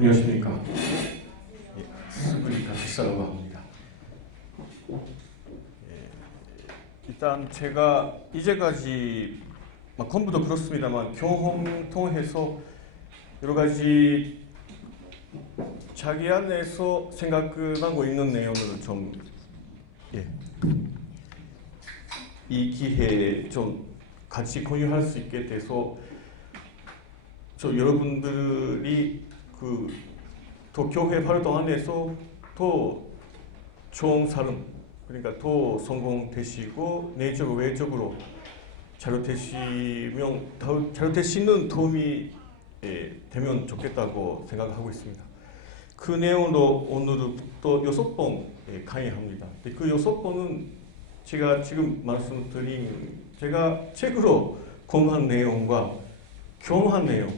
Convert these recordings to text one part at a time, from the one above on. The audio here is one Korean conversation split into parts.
안녕하십니까. 스브리카 기사라고 합니다. 일단 제가 이제까지 공부도 그렇습니다만 경험 통해서 여러 가지 자기 안에서 생각나고 있는 내용을 좀 이 기회에 좀 같이 공유할 수 있게 돼서 저 여러분들이 또 교회 활동 안에서 더 좋은 삶, 그러니까 더 성공되시고 내적으로 외적으로 잘 되시는 도움이 되면 좋겠다고 생각하고 있습니다. 그 내용으로 오늘은 또 6번 강의합니다. 그 6번은 제가 지금 말씀드린 제가 책으로 공부한 내용과 경험한 내용,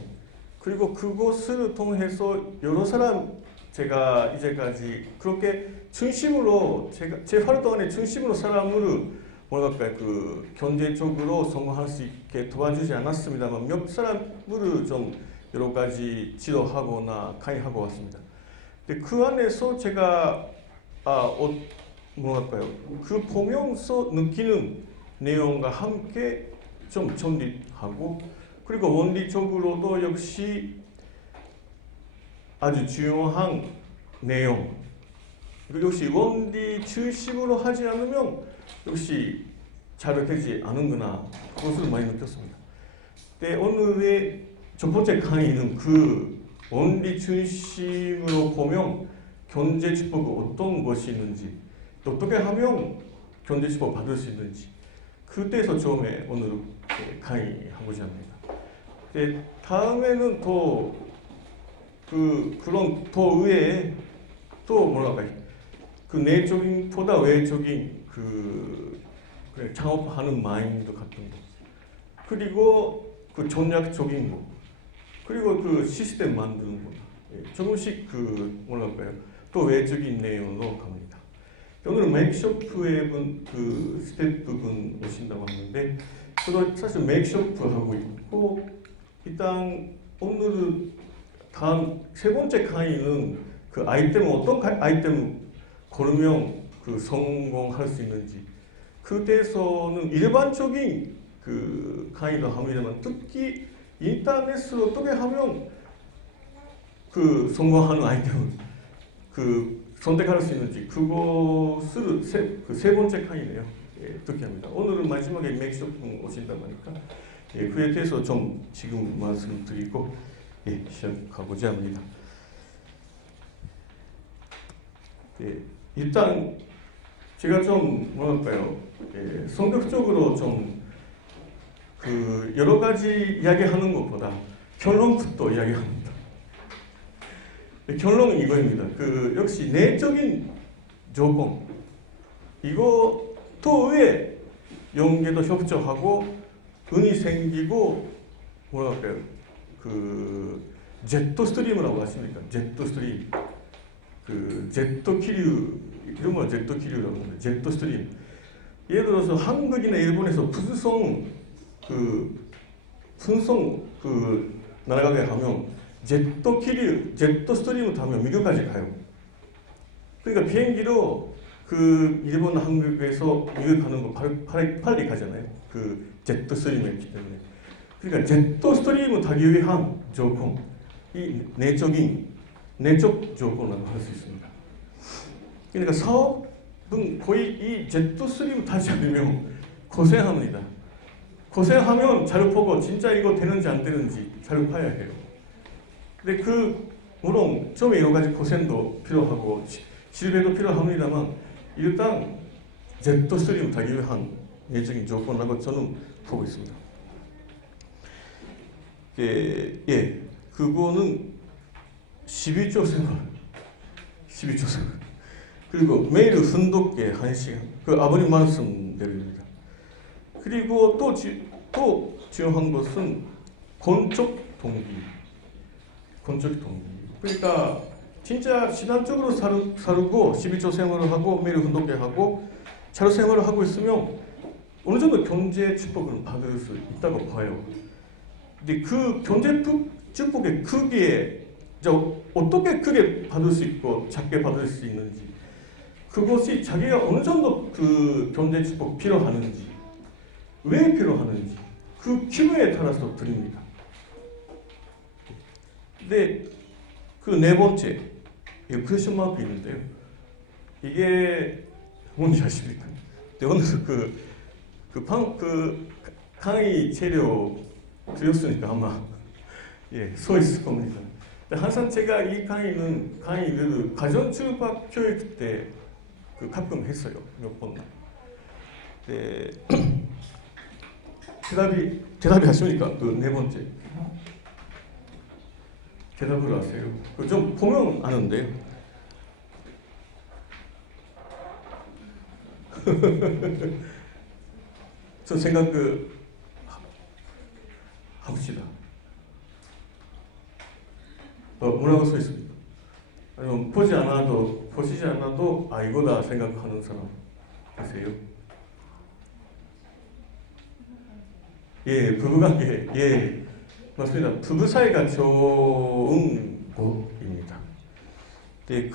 그리고 그것을 통해서 여러 사람 제가 이제까지 그렇게 중심으로 제 활동 안에 중심으로 사람을 경제적으로 성공할 수 있게 도와주지 않았습니다만 몇 사람을 좀 여러 가지 지도하거나 강의하고 왔습니다. 근데 그 안에서 제가 그 보면서 느끼는 내용과 함께 좀 정리하고, 그리고 원리적으로도 역시 아주 중요한 내용, 그리고 역시 원리 중심으로 하지 않으면 역시 잘 되지 않는구나, 그것을 많이 느꼈습니다. 근데 오늘의 첫 번째 강의는 그 원리 중심으로 보면 경제 축복이 어떤 것이 있는지, 어떻게 하면 경제 축복 받을 수 있는지, 그때에서 처음에 오늘 강의하고자 합니다. 다음에는 또 그런 더 의외에 또 그 내적인보다 외적인 창업하는 마인드 같은 거, 그리고 그 전략적인 거, 그리고 그 시스템 만드는 거, 조금씩 또 외적인 내용으로 갑니다. 오늘은 맥쇼프의 스태프분 오신다고 하는데, 저도 사실 맥쇼프 하고 있고, 일단 오늘은 다음 세 번째 강의는 그 아이템, 어떤 아이템을 고르면 성공할 수 있는지, 그때에서는 일반적인 강의도 합니다만 특히 인터넷으로 어떻게 하면 성공하는 아이템을 선택할 수 있는지, 그것을 세 번째 강의네요. 듣게 합니다. 오늘은 마지막에 맥쇼프 오신다고 하니까 그에 대해서 좀 지금 말씀드리고 시작하고자 합니다. 일단 제가 좀 성격적으로 좀 여러 가지 이야기하는 것보다 결론부터 이야기합니다. 결론은 이거입니다. 역시 내적인 조건, 이거 또 위에 연계도 협조하고 은이 생기고 제트 스트림이라고 하십니까? 제트 스트림, 제트 기류, 이런 걸 제트 기류라고 합니다. 제트 스트림. 예를 들어서 한국이나 일본에서 분성 날아가게 하면 제트 기류, 제트 스트림을 타면 미국까지 가요. 그러니까 비행기로 일본, 한국에서 미국 가는 거 빨리 가잖아요. 제트 스트림이 있기 때문에. 그러니까 제트 스트림을 타기 위한 조건, 이 내적 조건이라고 할 수 있습니다. 그러니까 사업은 거의 이 제트 스트림을 타지 않으면 고생합니다. 고생하면 잘 보고 진짜 이거 되는지 안 되는지 잘 봐야 해요. 근데 물론 처음에 여러 가지 고생도 필요하고 실패도 필요합니다만 일단 제트 스트림을 타기 위한 내적인 조건이라고 저는 보고 있습니다. 그거는 12조 생활. 그리고 매일 훈독계 1시간. 아버님 말씀대로입니다. 그리고 또 중요한 것은 건축 동기. 그러니까 진짜 신앙적으로 살고 12조 생활을 하고 매일 훈독계 하고 자료 생활을 하고 있으면 어느 정도 경제 축복을 받을 수 있다고 봐요. 근데 그 경제 축복의 크기에 이제 어떻게 크게 받을 수 있고 작게 받을 수 있는지, 그것이 자기가 어느 정도 그 경제 축복 필요하는지, 왜 필요하는지 그 규모에 따라서 드립니다. 근데 그 네 번째, 이 퀘스천 마크 있는데요. 이게 뭔지 아십니까? 오늘 그 강의 재료 드렸으니까 아마 서 있을 겁니다. 항상 제가 이 강의는 그래도 가정주부학 교육 때 가끔 했어요. 몇 번. 네. 대답이 하십니까? 그 네 번째. 대답을 하세요. 좀 보면 아는데요. 저 생각 합시다. 뭐라고 써 있습니까? 아니면 보시지 않아도 이거다 생각하는 사람 계세요? 부부관계, 맞습니다. 부부 사이가 좋은 곳입니다. 네,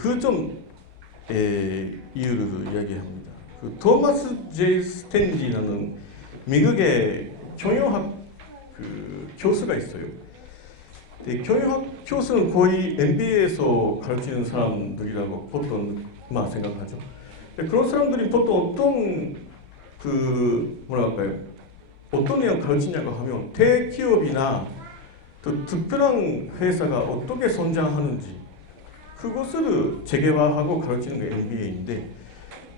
이유를 이야기합니다. 토마스 J. 스탠리라는 미국의 경영학 교수가 있어요. 네, 경영학 교수는 거의 MBA에서 가르치는 사람들이라고 보통 생각하죠. 네, 그런 사람들이 보통 어떤 내용 가르치냐고 하면 대기업이나 또 특별한 회사가 어떻게 성장하는지 그것을 재개발하고 가르치는 게 MBA인데,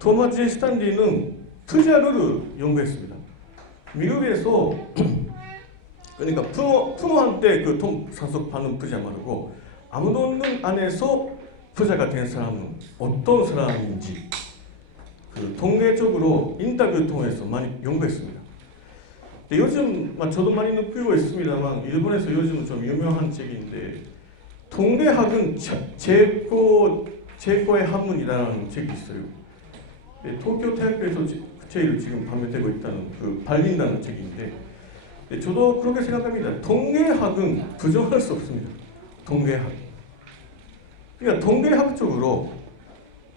토마스 J. 스탠리는 투자를 연구했습니다. 미국에서 그러니까 부모한테 돈 상속받는 부자 말고 아무도 없는 안에서 부자가 된 사람은 어떤 사람인지 통계적으로 인터뷰를 통해서 많이 연구했습니다. 요즘 저도 많이 느끼고 있습니다만 일본에서 요즘 좀 유명한 책인데 동대학은 제거의 학문이라는 책이 있어요. 도쿄 대학교에서 그 책을 지금 판매되고 있다는 발린다는 책인데, 저도 그렇게 생각합니다. 동계학은 부정할 수 없습니다. 동계학. 그러니까 동계학적으로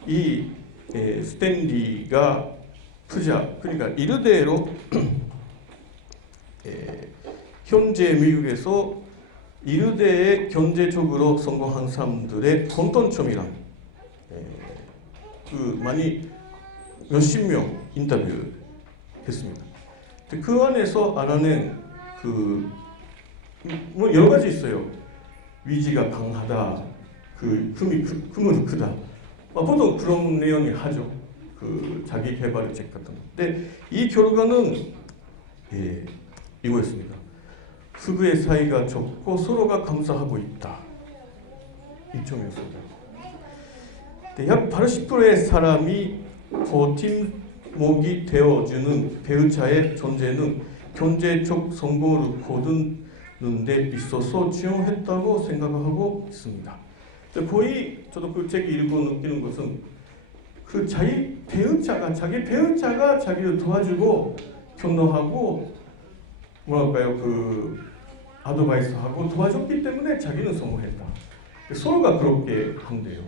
이 스탠리가 그러니까 이르대로 현재 미국에서 이르대에 경제적으로 성공한 사람들의 공통점이란 많이 몇십 명 인터뷰를 했습니다. 그 안에서 알아낸 여러 가지 있어요. 위지가 강하다, 꿈은 크다. 보통 그런 내용이 하죠. 자기 개발의 책 같은 거. 근데 이 결과는 이거였습니다. 부부의 사이가 좋고 서로가 감사하고 있다. 이 점이었습니다. 약 80%의 사람이 버팀목이 되어주는 배우자의 존재는 경제적 성공을 거두는 데 있어서 중요했다고 생각하고 있습니다. 거의 저도 그 책 읽고 느끼는 것은 자기 배우자가 자기를 도와주고 격려하고 아드바이스하고 도와줬기 때문에 자기는 성공했다. 서로가 그렇게 한대요.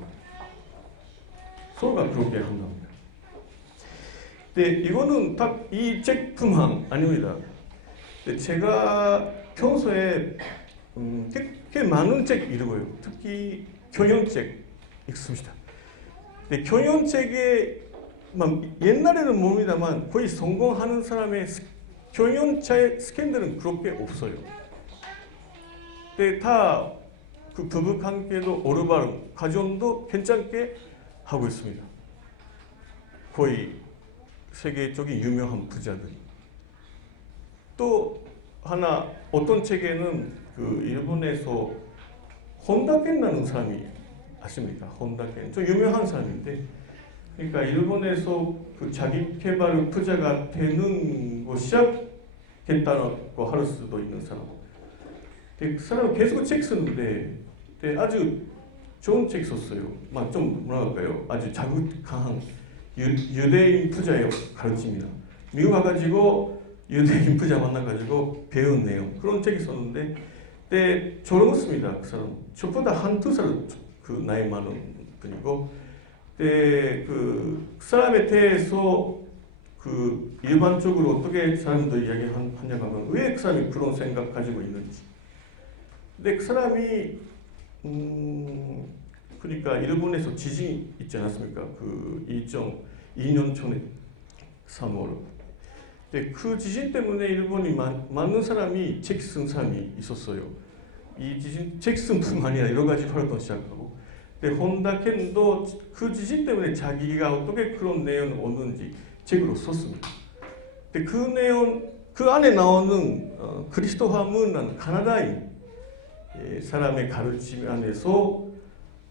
서로가 그렇게 한답니다. 근데 이거는 딱 이 책뿐만 아닙니다. 제가 평소에 꽤 많은 책 읽어요. 특히 경영책 읽습니다. 근데 경영책에 옛날에는 뭡니다만 거의 성공하는 사람의 경영자의 스캔들은 그렇게 없어요. 근데 다 부부 관계도 오르바름, 가정도 괜찮게 하고 있습니다. 거의 세계적인 유명한 부자들이. 또 하나 어떤 책에는 일본에서 혼다켄이라는 사람이 아십니까? 혼다켄. 좀 유명한 사람인데, 그러니까 일본에서 자기 개발 부자가 되는 거 시작했다고 할 수도 있는 사람. 그 사람은 계속 책 쓰는데, 아주 좋은 책 썼어요. 좀 아주 자극한 유대인 부자의 가르침이다. 미국 가가지고 유대인 부자 만나가지고 배운 내용, 그런 책이 있었는데 근데 젊었습니다. 그 사람 저보다 한두 살 그 나이 많은 분이고, 근데 그 사람에 대해서 그 일반적으로 어떻게 사람들 이야기하냐고 하면 왜 그 사람이 그런 생각 가지고 있는지. 근데 그 사람이 그러니까 일본에서 지진 있지 않았습니까? 그 2년 전에 3월. 근데 그 지진 때문에 일본이 많은 사람이 책 쓴 사람이 있었어요. 이 지진 책 쓴 뿐만 아니라 여러 가지 활동 시작하고. 근데 혼다켄도 그 지진 때문에 자기가 어떻게 그런 내용이 오는지 책으로 썼습니다. 근데 그 내용, 그 안에 나오는 크리스토퍼 문이라는 카나다인 사람의 가르침 안에서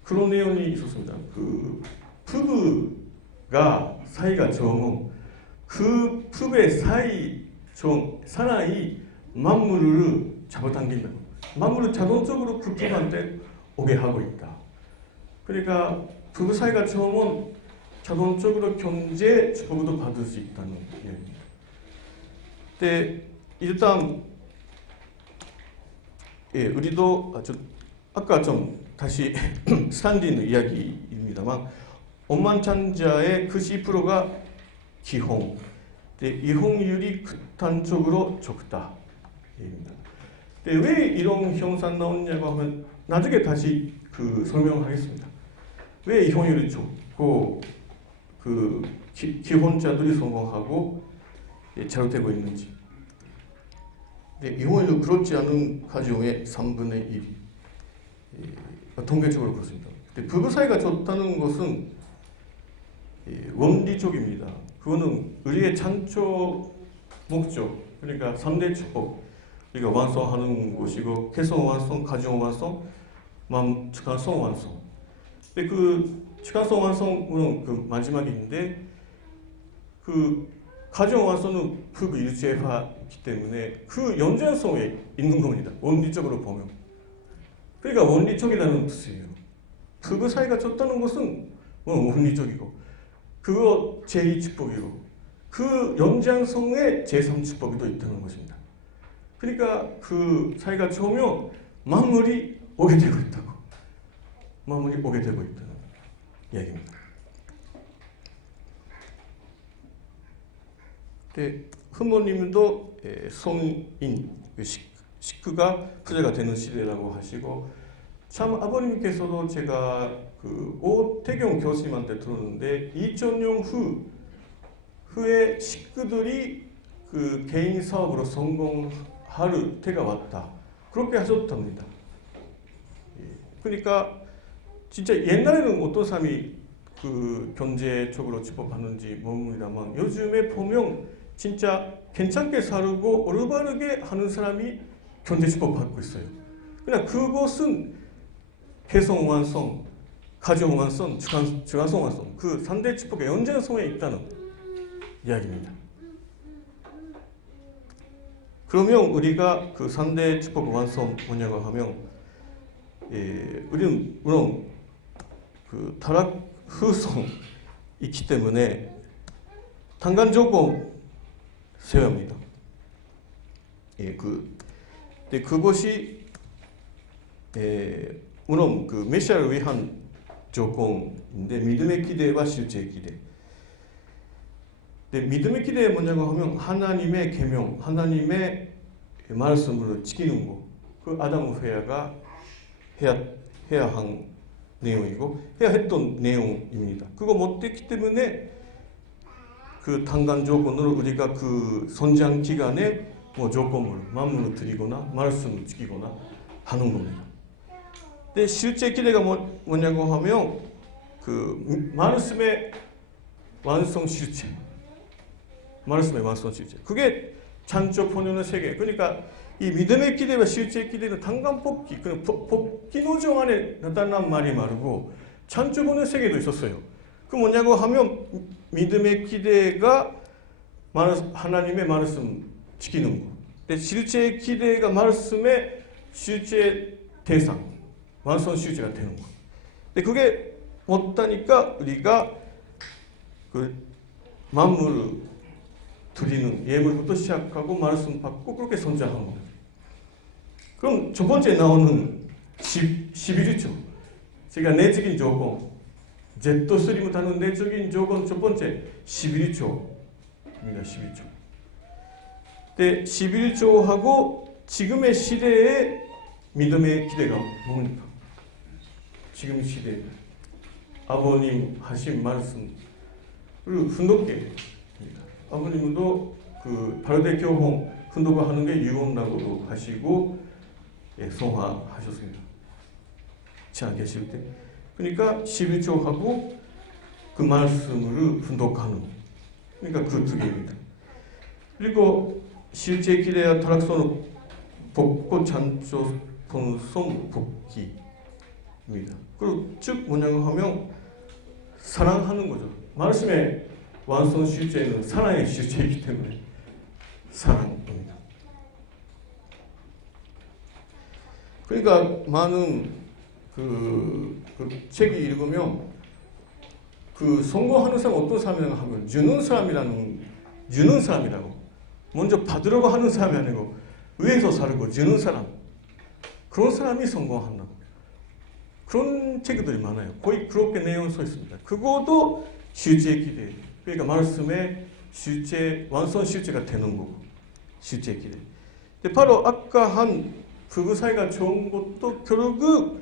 그런 내용이 있었습니다. 그 부부가 사이가 좋으면 그 부부의 사나이 만물을 잡아당긴다. 만물을 자동적으로 그 부부한테 오게 하고 있다. 그러니까 부부 사이가 좋으면 자동적으로 경제 축복도 받을 수 있다는 이야기입니다. 근데 일단 우리도 아까 좀 다시 스탠딩 이야기입니다만 억만장자의 90%가 기혼, 이혼율이 극단적으로 적다. 왜 이런 현상 나오냐고 하면 나중에 다시 설명하겠습니다. 왜 이혼율이 적고 기혼자들이 성공하고 잘되고 있는지. 이혼율 그렇지 않은 가정의 3분의 1이 통계적으로 그렇습니다. 부부 사이가 좋다는 것은 원리적입니다. 그거는 우리의 창조 목적, 그러니까 3대 축복, 우리가 완성하는 것이고, 개성 완성, 가정 완성, 측간성 완성. 근데 그 측간성 완성은 그 마지막인데, 그 가정 완성은 부부 유죄화이기 때문에 그 연장성에 있는 겁니다. 원리적으로 보면. 그러니까 원리적이라는 뜻이에요. 부부 사이가 좋다는 것은 원리적이고, 그거 제2축복이고, 그 연장성에 제3축복이 또 있다는 것입니다. 그러니까 그 사이가 좋으면 만물이 오게 되고 있다고. 만물이 오게 되고 있다는 이야기입니다. 부모님도 성인, 식구가 부자가 되는 시대라고 하시고, 참 아버님께서도 제가 그 오태경 교수님한테 들었는데 2000년 후에 식구들이 그 개인 사업으로 성공할 때가 왔다. 그렇게 하셨답니다. 그러니까 진짜 옛날에는 어떤 사람이 그 경제적으로 축복받는지 모릅니다만 요즘에 보면 진짜 괜찮게 살고 올바르게 하는 사람이 경제 축복받고 있어요. 그냥 그것은 개성 완성, 가정 완성, 주관성 완성, 그 3대 축복의 연장성에 있다는 이야기입니다. 그러면 우리가 그 3대 축복 완성 뭐냐고 하면, 우리는 물론 그 타락 후손이 있기 때문에 단간 조건 세워야 합니다. 그것이 물론 그 메시아를 위한 조건인데 믿음의 기대와 실제의 기대. 믿음의 기대가 뭐냐고 하면 하나님의 계명, 하나님의 말씀을 지키는 것. 그 아담 회야가 해야 한 내용이고 해야 했던 내용입니다. 그거 못했기 때문에 그 단간 조건으로 우리가 그 선장 기간에 조건물, 만물을 드리거나 말씀을 지키거나 하는 겁니다. 근데 실제 기대가 뭐냐고 하면 그 말씀의 완성 실체, 말씀의 완성 실체. 그게 창조 본연의 세계. 그러니까 이 믿음의 기대와 실제 기대는 단간 뽑기, 그 뽑기 노정 안에 나타난 말이 말고 창조 본연의 세계도 있었어요. 그 뭐냐고 하면 믿음의 기대가 하나님의 말씀 지키는 거. 근데 실제 기대가 말씀의 실제 대상, 완성 실제가 되는 거. 근데 그게 못하니까 우리가 그 만물을 드리는 예물부터 시작하고 말씀 받고 그렇게 성장하는 겁니다. 그럼 첫 번째 나오는 11조. 제가 내적인 조건, 제트 스트리무 타는 내적인 조건 첫 번째 11조입니다. 11조. 근데 11조하고 지금의 시대의 믿음의 기대가 뭡니까? 지금 시대 아버님 하신 말씀을 훈독게 아버님도 그 바르대 교홍 훈독을 하는 게 유언라고도 하시고 성화하셨습니다. 지안 계실 때. 그러니까 11조하고 그 말씀을 훈독하는 그러니까 그 두 개입니다. 그리고 실제 기대와 타락선의 복고 찬조 본성 복기입니다. 그리고 즉 뭐냐고 하면 사랑하는 거죠. 말씀의 완성 실제는 사랑의 실제이기 때문에 사랑입니다. 그러니까 많은 그 책이 읽으면 그 성공하는 사람 어떤 사람이라고 하면 주는 사람이라고 먼저 받으려고 하는 사람이 아니고 위에서 살고 주는 사람 그런 사람이 성공한다고 그런 책들이 많아요. 거의 그렇게 내용 써 있습니다. 그것도 실제 기대 그러니까 말씀의 실제 완성 실제가 되는 거고 실제 기대. 근데 바로 아까 한 부부 사이가 좋은 것도 결국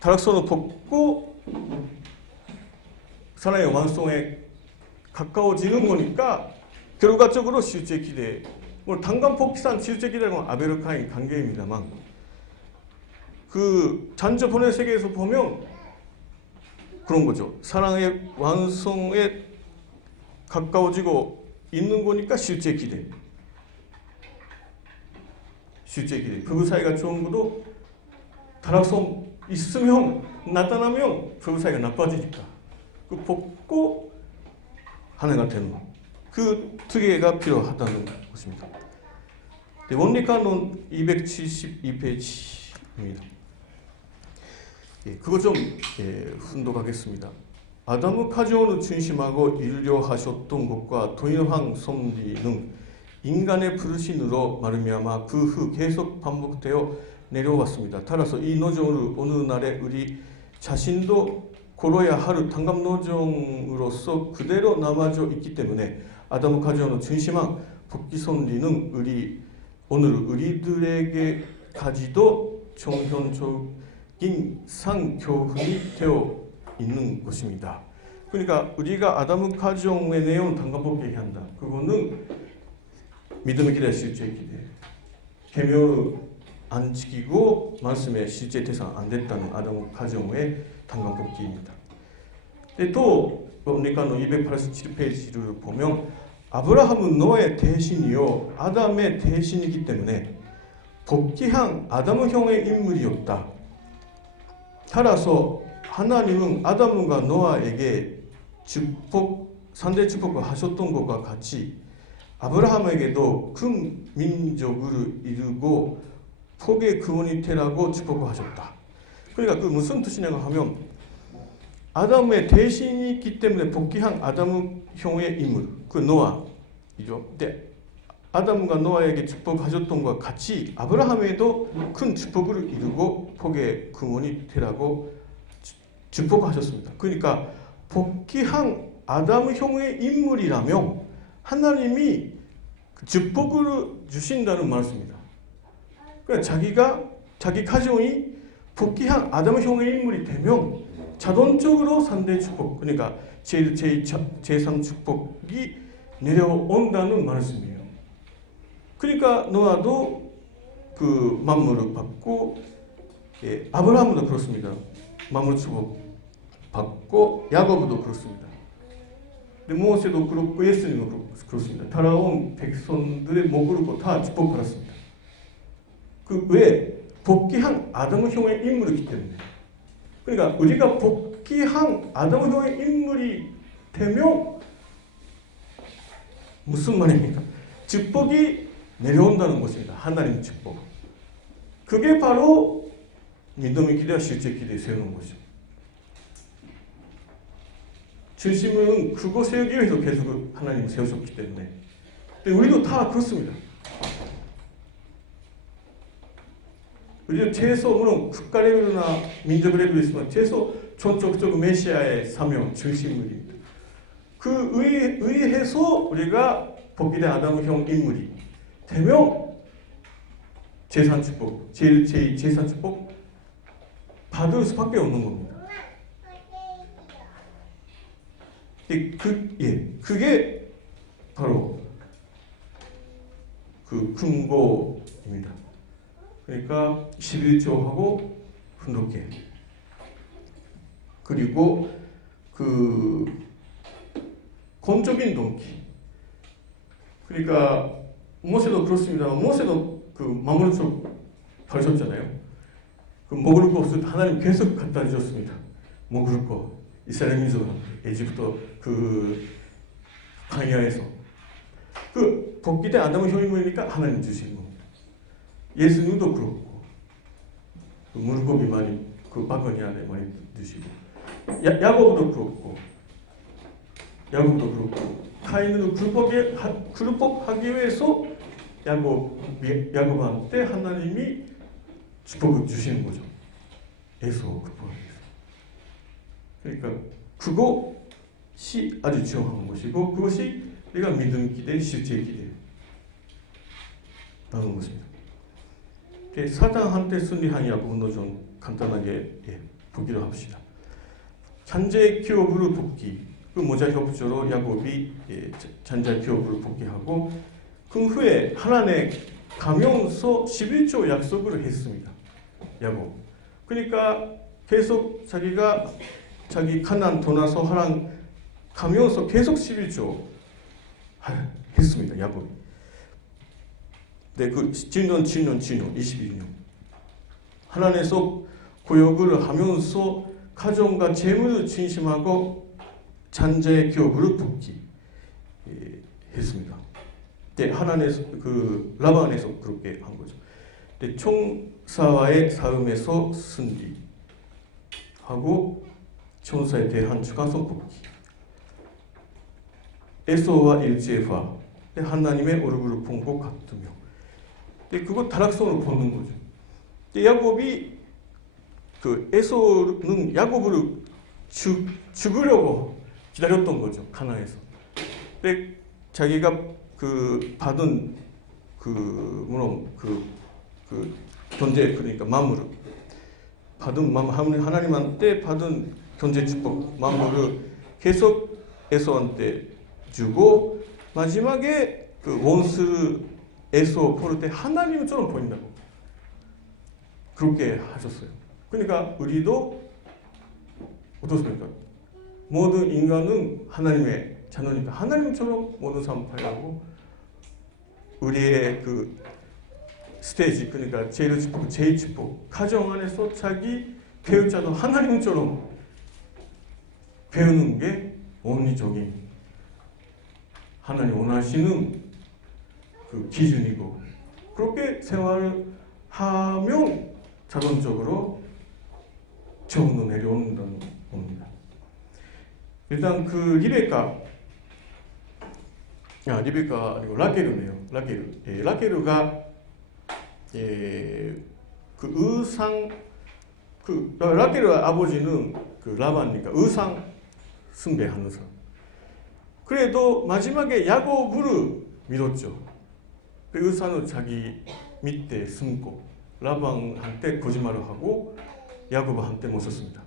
타락선을 벗고 사랑의 완성에 가까워지는 거니까 결과적으로 실제 기대. 뭐 단간폭기산 실제 기대는 아베르카인 관계입니다만 그 잔저 본의 세계에서 보면 그런 거죠. 사랑의 완성에 가까워지고 있는 거니까 실제 기대. 실제 기대. 부부 사이가 좋은 것도 타락선 있으면 나타나면 부부 사이가 나빠지니까 그 벗고 하나가 되는 거. 그 두 개가 필요하다는 것입니다. 원리관론 272페이지입니다. 그거 좀 훈독하겠습니다. 아담의 가정을 중심하고 인류하셨던 것과 동일한 섭리는 인간의 불신으로 말미암아 그 후 계속 반복되어 내려왔습니다. 따라서 이 노정을 어느 날에 우리 자신도 걸어야 할 단감 노정으로서 그대로 남아져 있기 때문에 아담의 가정을 중심한 복귀 섭리는 오늘 우리들에게까지도 정현적인 상교훈이 되어 있는 것입니다. 그러니까 우리가 아담의 가정의 내용 단감법 얘기한다. 그거는 믿음의 기대, 실제 기대. 계명을 안 지키고 말씀의 실제 대상 안 됐다는 아담의 가정의 단감법기입니다. 또 그러니까 287페이지를 보면 아브라함은 노아의 대신이요 아담의 대신이기 때문에 복귀한 아담의 형의 인물이었다. 따라서 하나님은 아담과 노아에게 산대 축복을 하셨던 것과 같이 아브라함에게도 큰 민족을 이루고 복의 근원이 되라고 축복을 하셨다. 그러니까 그 무슨 뜻이냐고 하면 아담의 대신이 있기 때문에 복귀한 아담의 형의 인물, 그 노아이죠. 근데 아담과 노아에게 축복하셨던 것과 같이 아브라함에도 큰 축복을 이루고 복의 근원이 되라고 축복하셨습니다. 그러니까 복귀한 아담의 형의 인물이라면 하나님이 축복을 주신다는 말씀입니다. 그러니까 자기 가정이 복귀한 아담의 형의 인물이 되면 자동적으로 3대 축복, 그러니까 제3 축복이 내려온다는 말씀이에요. 그러니까 노아도 그 만물을 받고 아브라함도 그렇습니다. 만물 축복 받고 야고보도 그렇습니다. 모세도 그렇고 예수님도 그렇습니다. 따라온 백성들의 목을 다 축복받았습니다. 그 왜? 복귀한 아담의 형의 인물이기 때문에. 그러니까 우리가 복귀한 아담의 형의 인물이 되면 무슨 말입니까? 축복이 내려온다는 것입니다. 하나님의 축복. 그게 바로 믿음의 기대와 실제 기대에 세우는 것이죠. 중심은 그거 세우기 위해서 계속 하나님이 세우셨기 때문에. 근데 우리도 다 그렇습니다. 우리는 최소 물론 국가 레벨이나 민족 레벨이 있으면 최소 전적적 메시아의 사명 중심물입니다. 그 의해서 우리가 복귀된 아담형 인물이 되면 재산 축복, 재산 축복 받을 수밖에 없는 겁니다. 그게 바로 그 근거입니다. 그러니까 11조하고 분독계 그리고 그 건적인 동기. 그러니까 모세도 그렇습니다. 모세도 그 만물적 가르쳤잖아요. 그 먹을 거 없을 때 하나님 계속 갖다 주셨습니다. 먹을 거 이스라엘 민족은 에집트 그 광야에서 그 복귀된 아담의 형님이니까 하나님 주신 겁니다. 예수님도 그렇고 그 물고기 많이 그 바구니 안에 많이 드시고 야곱도 그렇고 카인으로 굴복하기 위해서 야곱한테 하나님이 축복을 주시는 거죠. 에서 굴복하기 위해서. 그러니까 그것이 아주 중요한 것이고 그것이 우리가 믿음 기대, 실제 기대 라는 것입니다. 사단한테 승리한 야곱은 좀 간단하게 보기로 합시다. 잔재 기업으로 복귀. 그 모자 협조로 야곱이 잔재 기업으로 복귀하고 그 후에 하나님의 가면서 11조 약속을 했습니다. 야곱. 그러니까 계속 자기 가나안 떠나서 하나님 가면서 계속 11조 했습니다. 야곱이. 네, 그 21년 하나님에서 고역을 하면서 가정과 재물을 중심하고 잔재 기업으로 복귀 했습니다. 네, 하나님에서 그 라반에서 그렇게 한 거죠. 네, 총사와의 싸움에서 승리하고 천사에 대한 추가성 복귀. 에서와 일제화. 네, 하나님의 얼굴을 본 것 같으며. 네, 그거 타락성으로 보는 거죠. 네, 야곱이 그 에서는 야곱을 죽으려고 기다렸던 거죠. 가나안에서. 근데 자기가 그 받은 물론 그 견제 그러니까 마음으로 받은 마음 하나님한테 받은 견제 축복 마음으로 계속 에서한테 주고 마지막에 그 원수 에서 볼 때 하나님처럼 보인다고 그렇게 하셨어요. 그러니까 우리도 어떻습니까? 모든 인간은 하나님의 자녀니까 하나님처럼 모든 삶을 살라고 우리의 그 스테이지 그러니까 제일 축복 가정 안에서 자기 배우자도 하나님처럼 배우는 게 원리적인 하나님 원하시는 그 기준이고 그렇게 생활을 하면 자동적으로 정도 내려온다는 겁니다. 일단 그 리베카 아니고 라케르네요. 라케르가 그 의상 그 라케르 아버지는 그 라반이니까 의상 숭배하는 사람. 그래도 마지막에 야곱을 믿었죠. 그 의상은 자기 밑에 숨고 라반한테 거짓말을 하고 야곱한테 못 썼습니다.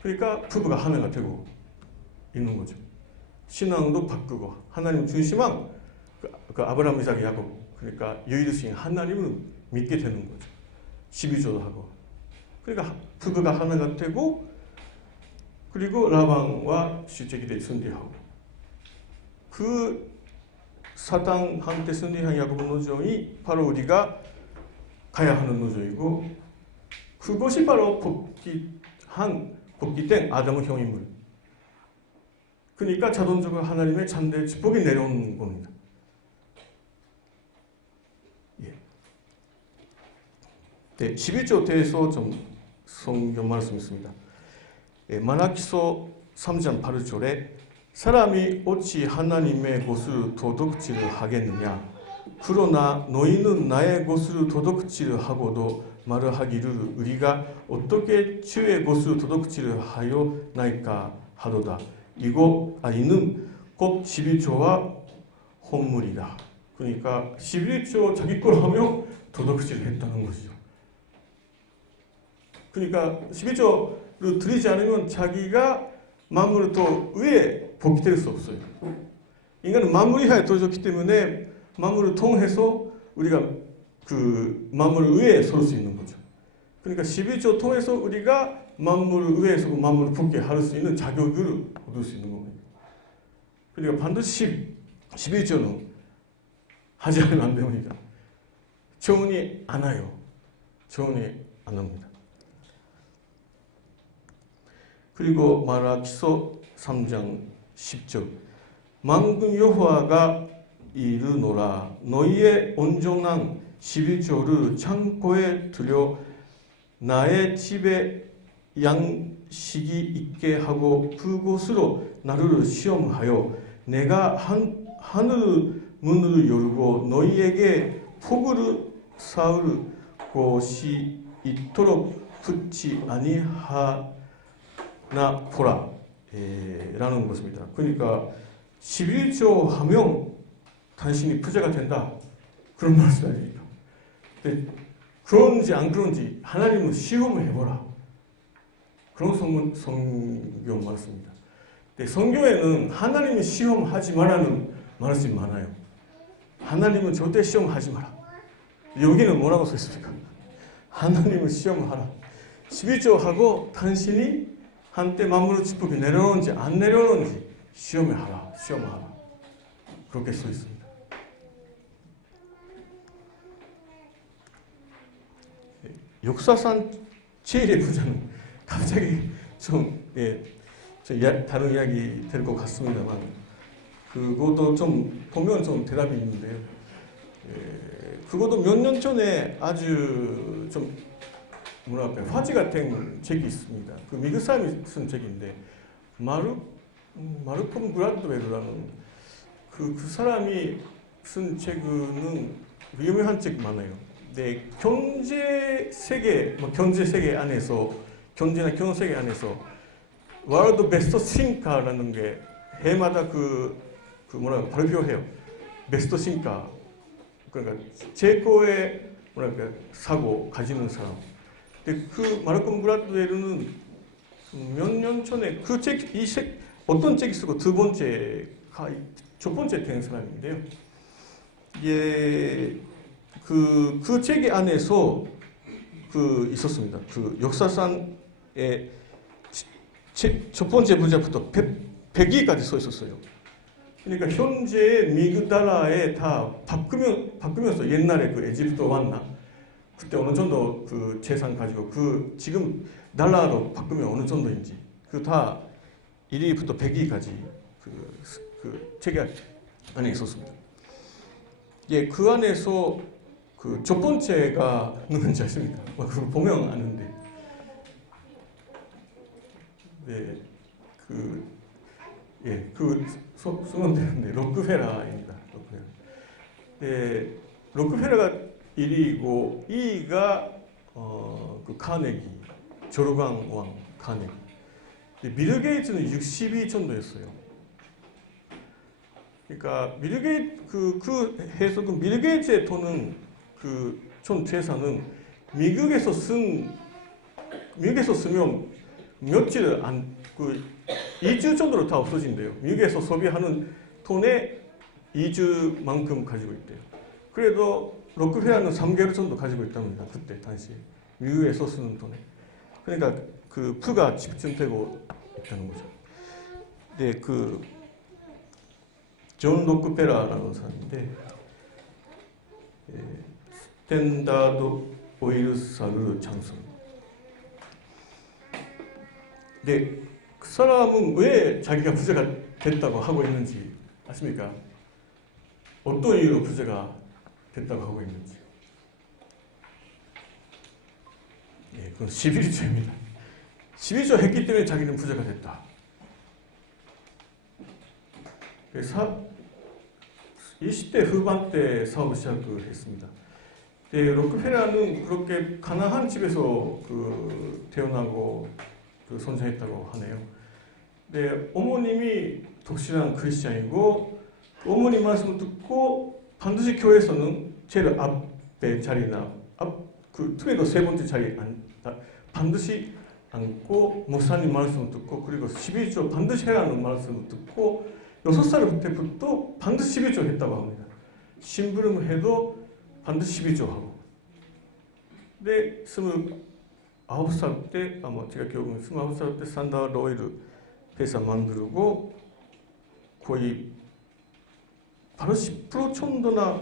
그러니까 부부가 하나가 되고 있는 거죠. 신앙도 바꾸고 하나님 중심한 그 아브라함, 이삭, 야곱 그러니까 유일신 하나님을 믿게 되는 거죠. 12조도 하고 그러니까 부부가 하나가 되고 그리고 라반과 실제기대 승리하고 그 사단한테 승리한 야곱 노정이 바로 우리가 가야 하는 노정이고 그것이 바로 복귀된 아담의 형임을 그러니까 자동적으로 하나님의 잔대 축복이 내려오는 겁니다. 네, 11조 대해서 좀 성경 말씀 있습니다. 마라키서 3장 8절에 사람이 어찌 하나님의 것을 도둑질을 하겠느냐 그러나 너희는 나의 것을 도둑질을 하고도 말하기를 우리가 어떻게 주의 것을 도둑질을 하였나이까 하도다. 이는 곧 11조와 혼물이다. 그러니까 11조 자기 걸 하며 도둑질을 했다는 것이죠. 그러니까 11조를 드리지 않으면 자기가 만물을 또 위에 복귀될 수 없어요. 인간은 만물 이하에 떨어졌기 때문에 만물을 통해서 우리가 그 만물 위에 설 수 있는 거죠. 그러니까 11조 통해서 우리가 만물 위에 서고 만물을 복귀할 수 있는 자격을 얻을 수 있는 겁니다. 그러니까 반드시 11조는 하지 않으면 안 됩니다. 정은이 안 와요. 정은이 안 옵니다. 그리고 말라기서 3장 10절 만군 여호와가 이르노라 너희의 온전한 11조를 창고에 들여 나의 집에 양식이 있게 하고 그곳으로 나를 시험하여 내가 하늘 문을 열고 너희에게 폭우를 쌓을 곳이 있도록 붙지 아니하나 보라 라는 것입니다. 그러니까 11조 하면 당신이 부자가 된다 그런 말씀 아닙니까? 근데 그런지 안 그런지 하나님은 시험을 해보라 그런 성경 말씀입니다. 근데 성경에는 하나님이 시험하지 말라는 말씀이 많아요. 하나님은 절대 시험하지 마라. 여기는 뭐라고 써 있습니까? 하나님은 시험하라. 11조 하고 당신이 한때 만물의 축복이 내려오는지 안 내려오는지 시험하라. 그렇게 써 있습니다. 역사상 제일의 부자는 갑자기 좀 다른 이야기 될 것 같습니다만 그것도 좀 보면 좀 대답이 있는데요. 그것도 몇 년 전에 아주 좀 뭐랄까 화제가 된 책이 있습니다. 그 미국 사람이 쓴 책인데 마르콤 그라드웰이라는 그 사람이 쓴 책은 유명한 책 많아요. 네, 경제 세계 안에서 경제나 경영 세계 안에서 월드 베스트 싱커라는 게 해마다 뭐랄까 발표해요. 베스트 싱커 그러니까 최고의 뭐랄까 사고 가지는 사람. 근데 그 마르콤 그라드웰은 몇 년 전에 어떤 책이 쓰고 첫 번째 된 사람인데요. 그 책의 안에서 있었습니다. 그 역사상의 첫 번째 부자부터 100위까지 써 있었어요. 그러니까 현재 미국 달러에 다 바꾸면서 옛날에 그 에집트 왔나 그때 어느 정도 그 재산 가지고 지금 달러로 바꾸면 어느 정도인지 다 1위부터 100위까지 그 책 안에 있었습니다. 그 안에서 그 첫 번째가 누군지 아십니까? 그걸 보면 아는데, 쓰면 되는데 록페러입니다. 록페러가 1위고 2위가 그 카네기, 조르강 왕 카네기. 빌 게이츠는 60위 정도였어요. 그러니까 빌 게이츠의 돈은 총 재산은 미국에서 쓰면 며칠 2주 정도로 다 없어진대요. 미국에서 소비하는 돈의 2주만큼 가지고 있대요. 그래도 록페러는 3개월 정도 가지고 있답니다. 그때 당시 미국에서 쓰는 돈에. 그러니까 부가 집중되고 있다는 거죠. 네, 존 록페러라는 사람인데 스탠다드 오일사를 창설합니다. 네, 그 사람은 왜 자기가 부자가 됐다고 하고 있는지 아십니까? 어떤 이유로 부자가 됐다고 하고 있는지. 그건 11조입니다. 11조 했기 때문에 자기는 부자가 됐다. 20대 후반때 사업을 시작을 했습니다. 네, 록펠러는 그렇게 가난한 집에서 태어나고 성장했다고 하네요. 네, 어머님이 독실한 크리스찬이고 어머님 말씀을 듣고 반드시 교회에서는 제일 앞에 자리나 틀에도 세 번째 자리에 반드시 앉고 목사님 말씀을 듣고 그리고 11조 반드시 해라는 말씀을 듣고 6살 때부터 반드시 11조 했다고 합니다. 심부름을 해도 반드시 12조 하고. 근데 29살 때 아마 제가 기억은 29살 때 산다드 오일 회사 만들고 거의 80% 정도나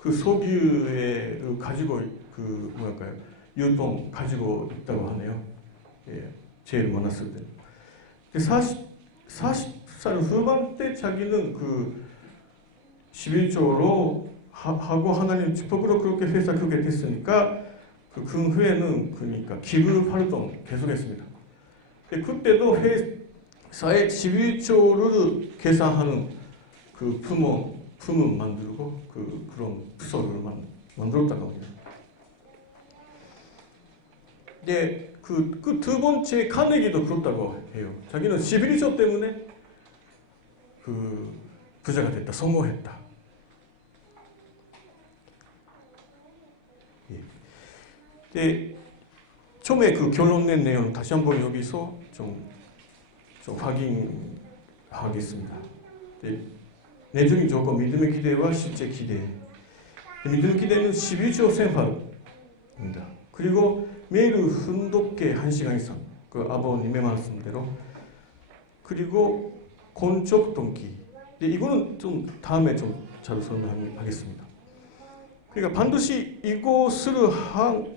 그 석유에 가지고 뭐랄까요 유통 가지고 있다고 하네요. 예, 제일 많았을 때. 40살 후반 때 자기는 11조로 하고 하나님 축복으로 그렇게 회사 크게 됐으니까 그 후에는 그러니까 기부 활동 계속했습니다. 그때도 회사에 11조를 계산하는 품을 만들고 그런 부서를 만들었다고 합니다. 네, 두 번째 카네기도 그렇다고 해요. 자기는 11조 때문에 부자가 됐다, 성공했다. 예. 네, 처음에 결론 낸 내용 다시 한번 여기서 좀 확인하겠습니다. 네, 내중이 좋고 믿음의 기대와 실제 기대. 믿음의 기대는 12조 생활입니다. 그리고 매일 흥돋게 1시간 이상 아버님의 말씀대로 그리고 건축 동기. 이거는 좀 다음에 좀 잘 설명하겠습니다. 그러니까 반드시 이곳을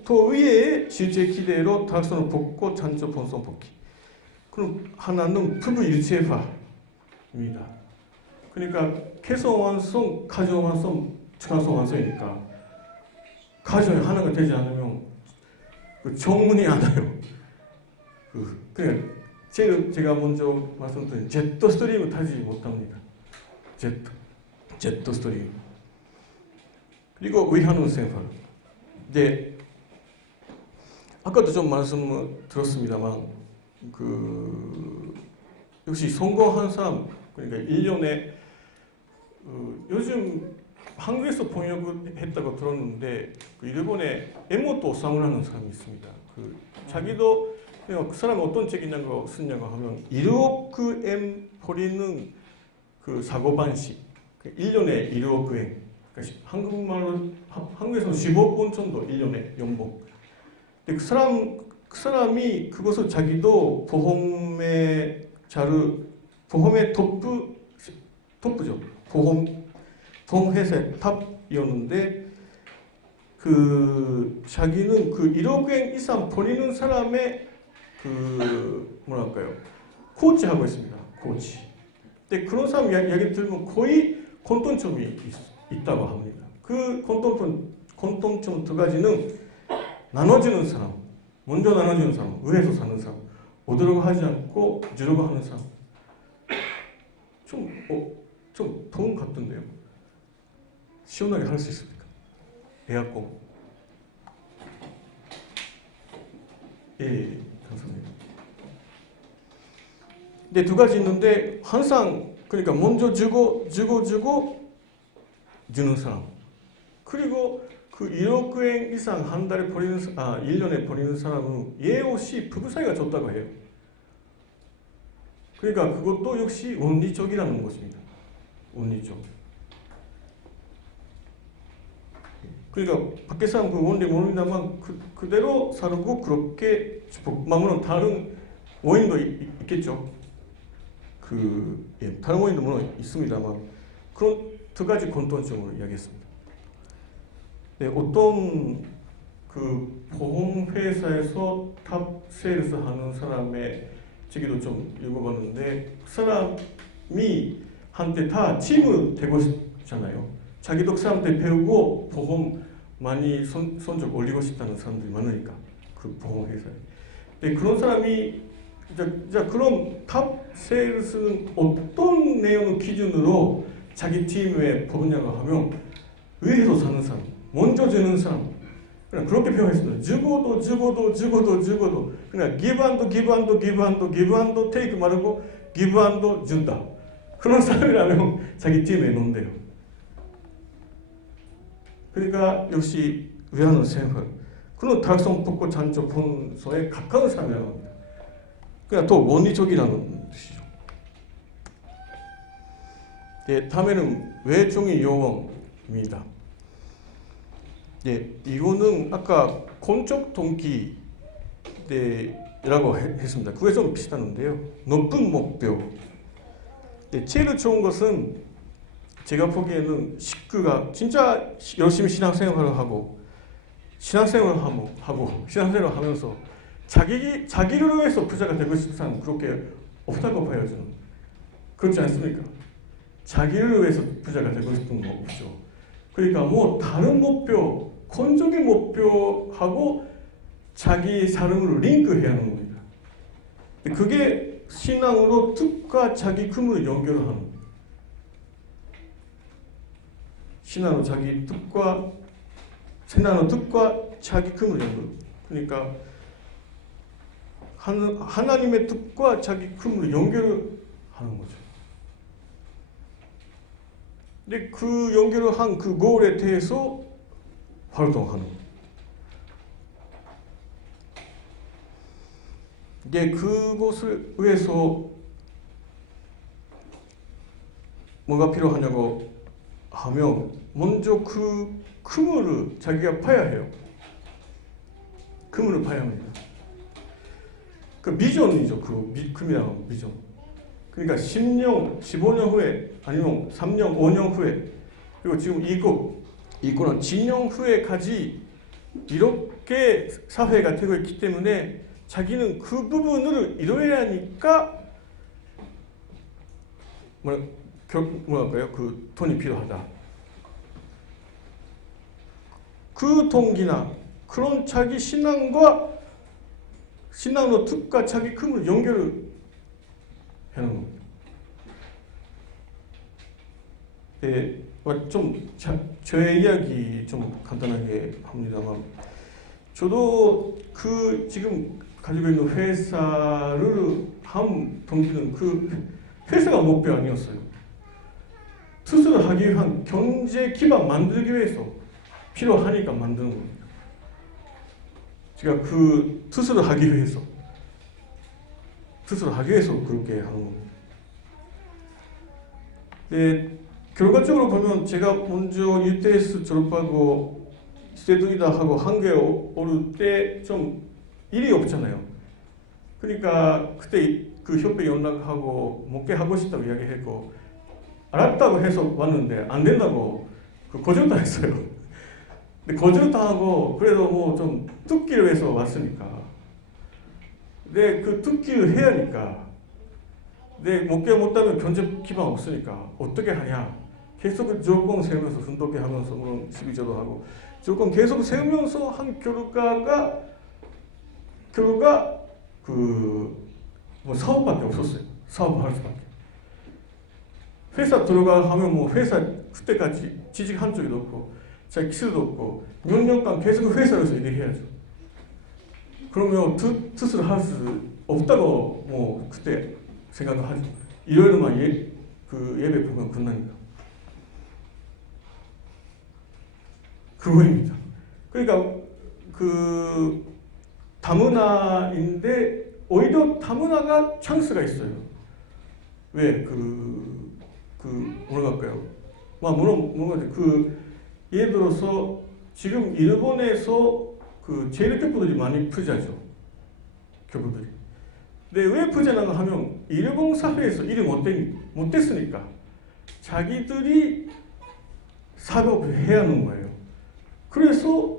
더 위에 실제 기대로 달성을 벗고 찬조 본성 벗기. 그럼 하나는 부부 일체화입니다. 그러니까 개성 완성, 가정 완성, 천하성 완성이니까 가정이 하나가 되지 않으면 정문이 안 와요. 그러니까 제가 먼저 말씀드린 제트 스트림을 타지 못합니다. 제트 스트림. 그리고 의하는 생활. 이제 아까도 좀 말씀을 들었습니다만 역시 성공한 사람 그러니까 1년에 요즘 한국에서 번역을 했다고 들었는데 일본에 에모토 오사무를 하는 사람이 있습니다. 자기도 그 사람이 어떤 책이냐고 쓰냐고 하면 1억 엔 버리는 사고방식 1년에 1억 엔 그러니까 한국말로 한국에서는 15억 원 정도 1년에 연봉. 근데 그 사람이 그것을 자기도 보험의 톱부죠. 보험회사의 탑이었는데 자기는 1억 엔 이상 버리는 사람의 뭐랄까요 코치하고 있습니다. 코치. 근데 그런 사람 이야기 들으면 거의 공통점이 있다고 합니다. 그 공통점 두 가지는 나눠주는 사람, 먼저 나눠주는 사람, 의에서 사는 사람, 얻으려고 하지 않고 주려고 하는 사람. 좀 더운 것 같던데요. 시원하게 할 수 있습니까? 에어컨. 예, 감사합니다. 근데 두 가지 있는데 항상 그러니까 먼저 주고 주는 사람. 그리고 1억 엔 이상 한 달에 1년에 버리는 사람은 예 없이 부부 사이가 좋다고 해요. 그러니까 그것도 역시 원리적이라는 것입니다. 원리적. 그러니까 밖에 사람 원리 모릅니다만 그대로 살고 그렇게 마음은 다른 원인도 있겠죠. 다른 원인도 물론 있습니다만 그런 두 가지 공통점으로 이야기했습니다. 네, 어떤 보험회사에서 탑 세일스 하는 사람의 책도 좀 읽어봤는데 그 사람이 한때 다 팀을 되고 싶잖아요. 자기도 그 사람한테 배우고 보험 많이 성적 올리고 싶다는 사람들이 많으니까 그 보험회사에. 근데 그런 사람이 자 그럼 탑 세일스는 어떤 내용을 기준으로 자기 팀 왜 보느냐고 하면 위에서 사는 사람, 먼저 주는 사람, 그냥 그렇게 표현했습니다. 주고도 그냥 give and take 말고 give and 준다. 그런 사람이라면 자기 팀에 놓는데요. 그러니까 역시 외환의 생활, 그런 다락성 복고 잔조 본소에 가까운 사람이라고 합니다. 그냥 더 원리적이라는 뜻이죠. 예, 다음에는 외종의 요원입니다. 예, 이거는 아까 공적 동기라고 했습니다. 그게 좀 비슷한데요. 높은 목표. 예, 제일 좋은 것은 제가 보기에는 식구가 진짜 열심히 신앙생활을 하고 신앙생활을 하면서 자기를 위해서 부자가 되고 싶은 사람 그렇게 없다고 봐요. 저는. 그렇지 않습니까? 자기를 위해서 부자가 되고 싶은 거 없죠. 그러니까 뭐 다른 목표, 건적인 목표하고 자기 삶을 링크해야 하는 겁니다. 그게 신앙으로 뜻과 자기 꿈을 연결하는, 신앙으로 자기 뜻과 자기 꿈을 연결. 그러니까 하나님의 뜻과 자기 꿈을 연결하는 거죠. 근데 그 연결을 한 그 고울에 대해서 활동하는. 이제 그것을 위해서 뭐가 필요하냐고 하면 먼저 그 그물을 자기가 파야 해요. 그물을 파야 합니다. 그 비전이죠. 금이라는 비전. 그러니까 10년, 15년 후에 아니면 3년, 5년 후에 그리고 지금 이거는 진영 후에까지 이렇게 사회가 되고 있기 때문에 자기는 그 부분을 이뤄야 하니까 뭐랄까요? 그 돈이 필요하다. 그 동기나 그런 자기 신앙으로 뜻과 자기 꿈을 연결을 하는 겁니다. 네, 좀 저의 이야기 좀 간단하게 합니다만, 저도 그 지금 가지고 있는 회사를 한 동기는 그 회사가 목표 아니었어요. 스스로 하기 위한 경제 기반 만들기 위해서 필요하니까 만드는 겁니다. 제가 그 스스로 하기 위해서 그렇게 하는 겁니다. 네, 결과적으로 보면 제가 먼저 UTS 졸업하고 스테이트이다 하고 한국에 오를 때 좀 일이 없잖아요. 그러니까 그때 그 협회 연락하고 목회하고 싶다고 이야기했고 알았다고 해서 왔는데 안 된다고 거절당했어요. 근데 거절당하고 그래도 뭐 좀 뜯기를 위해서 왔으니까 내 그 뜯기를 해야 하니까 내 목회 못하면 경제 기반 없으니까 어떻게 하냐. 계속 조건 세우면서 순독회 하면서 물론 12조도 하고 조건 계속 세우면서 한 결과 뭐 사업밖에 없었어요. 사업을 할 수밖에. 회사 들어가 하면 뭐 회사 그때까지 지식 한 쪽이 없고 자기 기술도 없고 몇 년간 계속 회사에서 일해야죠. 그러면 뜻을 할 수 없다고 뭐 그때 생각을 하죠. 일요일만 예배 보면 끝납니다. 그거입니다. 그러니까 그 다문화인데 오히려 다문화가 찬스가 있어요. 왜 뭐랄까요? 물론 예를 들어서 지금 일본에서 그 제일교포들이 많이 부자죠. 교포들이. 근데 왜 부자라고 하면 일본 사회에서 일이 못 됐으니까 자기들이 사업을 해야 하는 거예요. 그래서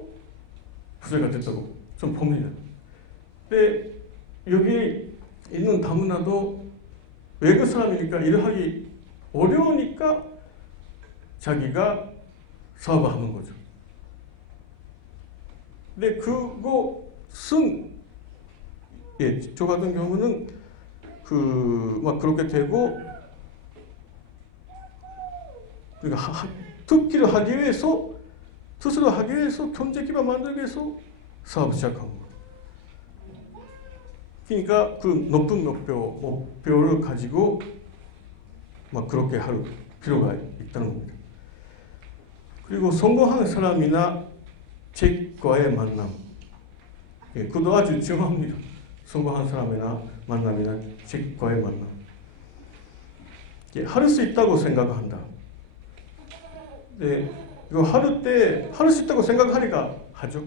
부자가 됐다고 좀 봅니다. 근데 여기 있는 다문화도 외국 사람이니까 일을 하기 어려우니까 자기가 사업을 하는 거죠. 근데 그것은 저 같은 경우는 막 그렇게 되고 그러니까 듣기를 하기 위해서 스스로 하기 위해서 경제 기반 만들기 위해서 사업을 시작한 거예요. 그러니까 그 높은 목표를 가지고 막 그렇게 할 필요가 있다는 겁니다. 그리고 성공하는 사람이나 책과의 만남, 그것도 아주 중요합니다. 성공한 사람이나 만남이나 책과의 만남. 할 수 있다고 생각한다. 네, 이거 할 수 있다고 생각하니까 하죠.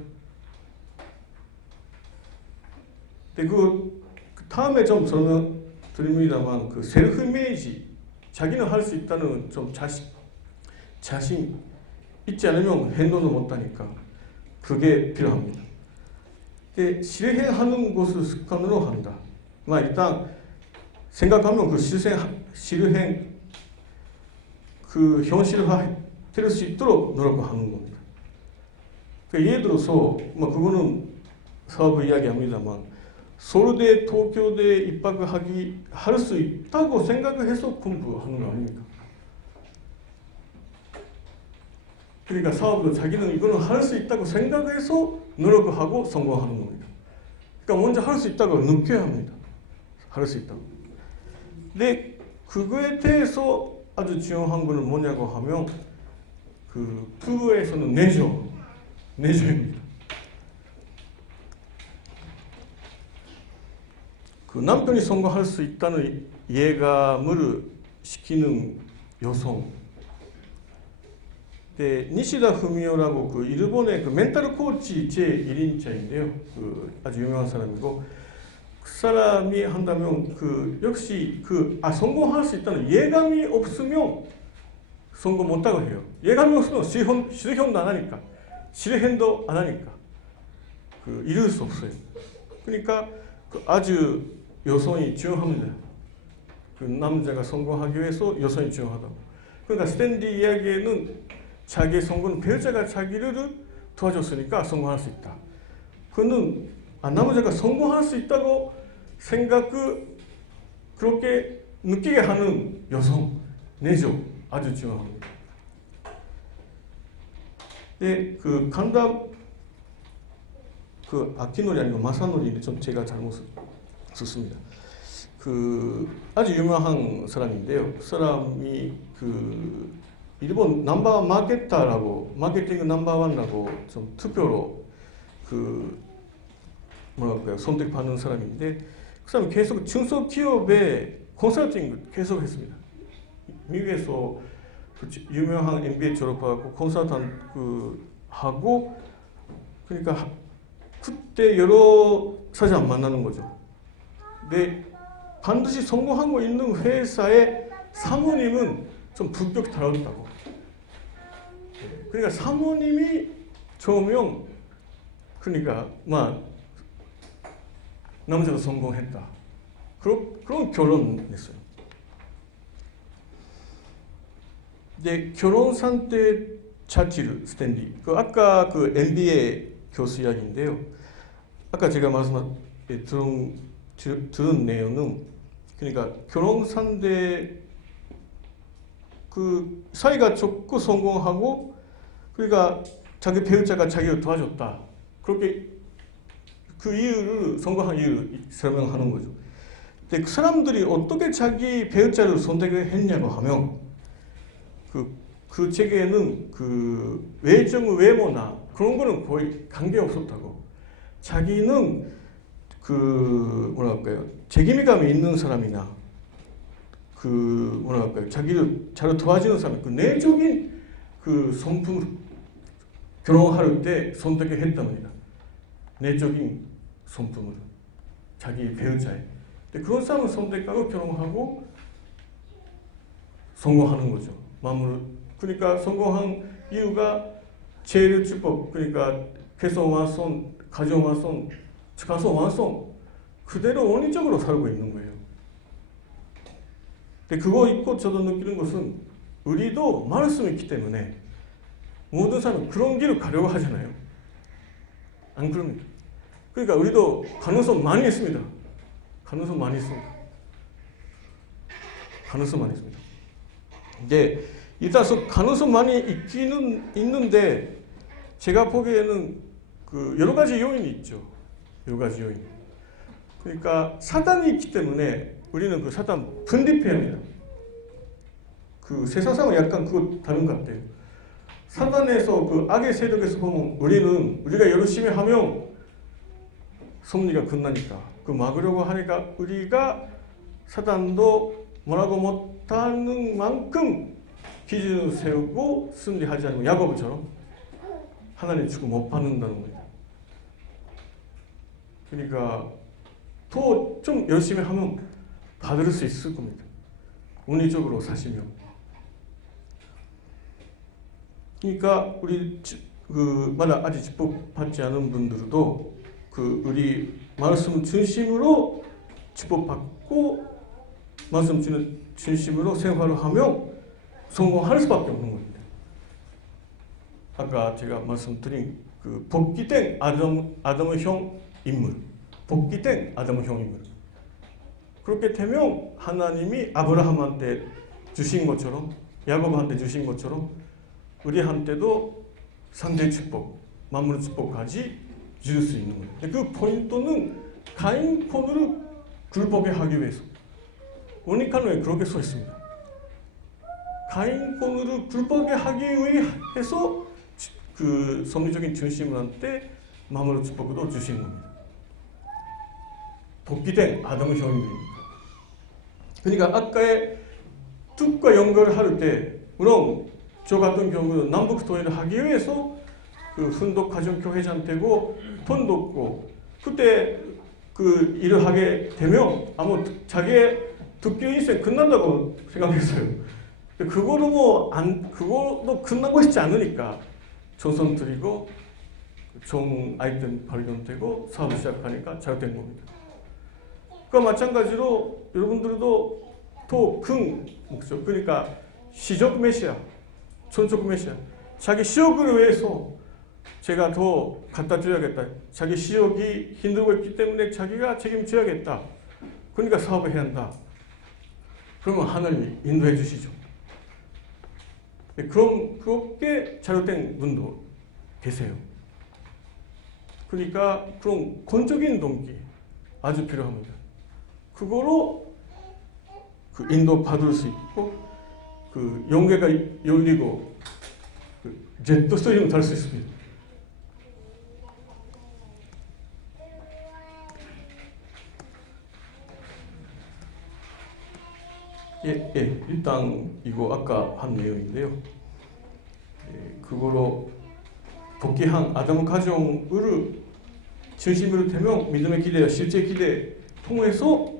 근데 그 다음에 좀 설명 드립니다만, 그 셀프 이미지, 자기는 할 수 있다는 좀 자신 있지 않으면 행동을 못하니까 그게 필요합니다. 근데 실행하는 것을 습관으로 한다. 일단 생각하면 그 실행 그 현실화 될 수 있도록 노력하는 겁니다. 그러니까 예를 들어서 그거는 사업을 이야기합니다만, 서울대, 도쿄대 입학을 할 수 있다고 생각해서 공부하는 거 아닙니까? 그러니까 사업도 자기는 이거는 할 수 있다고 생각해서 노력을 하고 성공하는 겁니다. 그러니까 먼저 할 수 있다고 느껴야 합니다. 할 수 있다고. 근데 그거에 대해서 아주 중요한 거는 뭐냐고 하면, 그 부부에서는 내조입니다. 그 남편이 성공할 수 있다는 예감을 시키는 여성. 니시다 후미오라고 그 일본의 그 멘탈 코치 제1인자인데요. 그 아주 유명한 사람이고, 그 사람이 한다면 역시 성공할 수 있다는 예감이 없으면 성공 못하고 해요. 예감이 없으면 실행도 안 하니까. 실행도 안 하니까. 이룰 수 없어요. 그러니까 아주 여성이 중요합니다. 남자가 성공하기 위해서 여성이 중요하다고. 그러니까 스탠디 이야기에는 자기의 성공은 배우자가 자기를 도와줬으니까 성공할 수 있다. 그는 남자가 성공할 수 있다고 그렇게 느끼게 하는 여성, 내조 아주 중요합니다. 네, 간담 아키노리 아니고 마사노리인데 좀 제가 잘못 썼습니다. 아주 유명한 사람인데요. 그 사람이 일본 넘버원 마케터라고, 마케팅 넘버원이라고 좀 투표로 선택받는 사람인데, 그 사람이 계속 중소기업에 컨설팅 계속 했습니다. 미국에서 유명한 MBA 졸업하고 컨설턴 하고, 그러니까 그때 여러 사람 만나는 거죠. 근데 반드시 성공하고 있는 회사의 사모님은 좀 불격이 다르다고. 그러니까 사모님이 좋으면, 그러니까 남자가 성공했다. 그런 결론냈어요. 근데 결혼 상태 자체를 스탠디. 아까 MBA 교수 이야기인데요. 아까 제가 들은 내용은, 그러니까 결혼 상태 사이가 좋고 성공하고, 그러니까 자기 배우자가 자기를 도와줬다. 그렇게 이유를, 성공한 이유를 설명하는 거죠. 근데 그 사람들이 어떻게 자기 배우자를 선택을 했냐고 하면, 그 책에는 외모나 그런 거는 거의 관계 없었다고. 자기는 책임감이 있는 사람이나 자기를 잘 도와주는 사람, 내적인 성품을 결혼할 때 선택을 했답니다. 내적인 성품을 자기 배우자에. 근데 그런 사람을 선택하고 결혼하고 성공하는 거죠. 그러니까 성공한 이유가 제일 축복, 그러니까 개성 완성, 가정 완성, 가성 완성, 그대로 원리적으로 살고 있는 거예요. 근데 그거 있고 저도 느끼는 것은, 우리도 말씀이 있기 때문에 모든 사람은 그런 길을 가려고 하잖아요. 안 그럽니까? 그러니까 우리도 가능성 많이 있습니다. 가능성 많이 있습니다. 근데 이따서 가능성 많이 있는데 제가 보기에는 그 여러 가지 요인이 있죠. 여러 가지 요인. 그러니까 사단이 있기 때문에 우리는 그 사단 분립해야 합니다. 그 세상상은 약간 그거 다른 것 같아요. 사단에서 그 악의 세력에서 보면 우리가 열심히 하면 섭리가 끝나니까 그 막으려고 하니까 우리가 사단도 뭐라고 못하는 만큼 기준을 세우고 승리하지 않으면 야고보처럼 하나님 축복 못 받는다는 거예요. 그러니까 더 좀 열심히 하면 받을 수 있을 겁니다. 운리적으로 사시면. 그러니까 우리 아직 축복 받지 않은 분들도 우리 말씀 중심으로 축복 받고 말씀 중심으로 생활을 하면 성공할 수밖에 없는 겁니다. 아까 제가 말씀드린 그 복귀된 아담형 인물, 복귀된 아담형 인물. 그렇게 되면 하나님이 아브라함한테 주신 것처럼, 야곱한테 주신 것처럼 우리한테도 상대 축복, 만물 축복까지 줄 수 있는 거예요. 그 포인트는 가인 코너를 굴복에 하기 위해서. 오니카노에 그렇게 써 있습니다. 가인 코너를 굴복에 하기 위해서 그 섭리적인 중심한테 만물 축복도 주신 겁니다. 복귀된 아담의 형입니다. 그러니까 아까의 뜻과 연결을 할 때 물론 저 같은 경우는 남북 통일을 하기 위해서 그 훈독 가정교회장 되고 돈도 없고 그때 그 일을 하게 되면 아무 자기의 득교 인생 끝난다고 생각했어요. 그거도 그거도 끝나고 싶지 않으니까 조선 드리고 종 아이템 발견되고 사업을 시작하니까 잘된 겁니다. 그와 마찬가지로 여러분들도 더 큰 목적, 그러니까 시적 메시아, 천적 메시아, 자기 시역을 위해서 제가 더 갖다 줘야겠다. 자기 시역이 힘들고 있기 때문에 자기가 책임져야겠다. 그러니까 사업을 해야 한다. 그러면 하나님이 인도해 주시죠. 그렇게 잘못된 분도 계세요. 그러니까 그런 권적인 동기 아주 필요합니다. 그거로 그 인도 받을 수 있고 그 용계가 열리고 그 제트 스트리밍 달 수 있습니다. 일단 이거 아까 한 내용인데요. 그거로 복귀한 아담 가정을 중심으로 되면 믿음의 기대와 실제 기대 통해서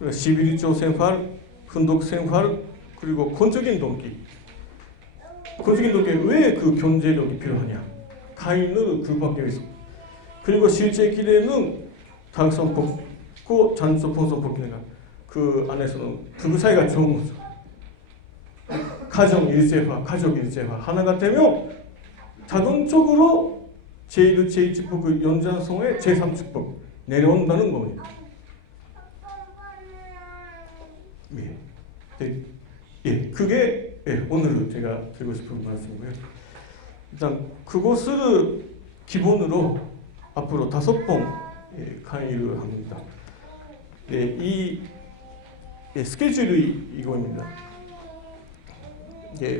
11조 생활, 훈독 생활, 그리고 권적인 동기. 권적인 동기에 왜 그 경제력이 필요하냐? 가인을 굴복하기 위해서. 그리고 실제 기대는 당선 복고 잔소 본선 복귀가 그 안에서는 부부 사이가 좋은 거죠. 가정 일체화, 가족 일체화 하나가 되면 자동적으로 제1, 제2축복 그 연장성의 제3축복 내려온다는 겁니다. 그게 오늘 제가 드리고 싶은 말씀이고요. 일단 그것을 기본으로 앞으로 5번 강의를 합니다. 이 스케줄이 이거입니다.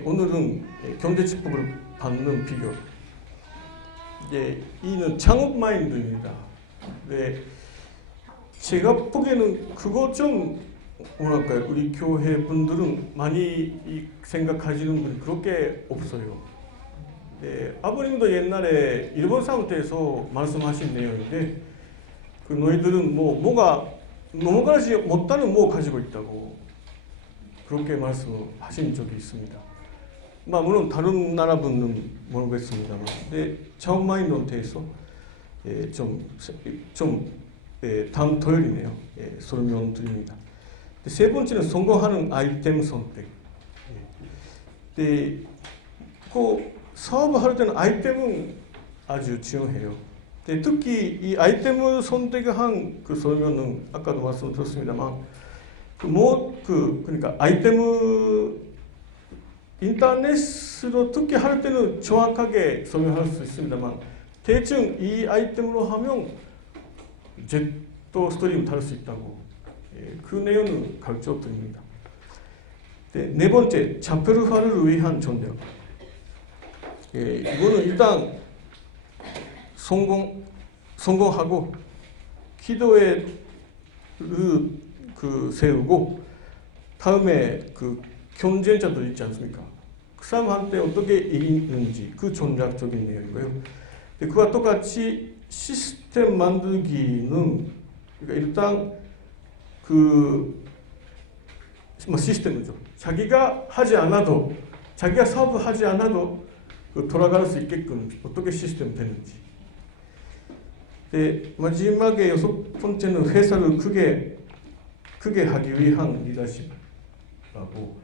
오늘은 경제 축복을 받는 비결. 이는 창업 마인드입니다. 제가 보기에는 그거 좀 뭐랄까요, 우리 교회 분들은 많이 생각하시는 분이 그렇게 없어요. 아버님도 옛날에 일본 상태에서 말씀하신 내용인데 그 너희들은 뭐가 넘어가지 못하는 뭐 가지고 있다고 그렇게 말씀하신 적이 있습니다. 물론 다른 나라 분은 모르겠습니다만, 근데 창업 마인드에서 다음 토요일이네요. 설명드립니다. 세 번째는 성공하는 아이템 선택. 그 사업을 할 때는 아이템은 아주 중요해요. 특히 이 아이템을 선택한 그 설명은 아까도 말씀드렸습니다만, 그러니까 아이템을 인터넷으로 특히 할 때는 정확하게 설명할 수 있습니다만 대충 이 아이템으로 하면 제또 스트리밍 탈 수 있다고 그 내용을 가르쳐 드립니다. 네 번째, 자폐르화를 위한 전략. 이거는 일단 성공하고 기도에 세우고 다음에 그 경쟁자들 있지 않습니까? 그 사람한테 어떻게 이기는지 그 전략적인 내용이고요. 그와 똑같이 시스템 만들기는 그러니까 일단 시스템이죠. 자기가 하지 않아도 자기가 사업을 하지 않아도 돌아갈 수 있게끔 어떻게 시스템 되는지. 마지막에 6번째는 회사를 크게 하기 위한 리더십이라고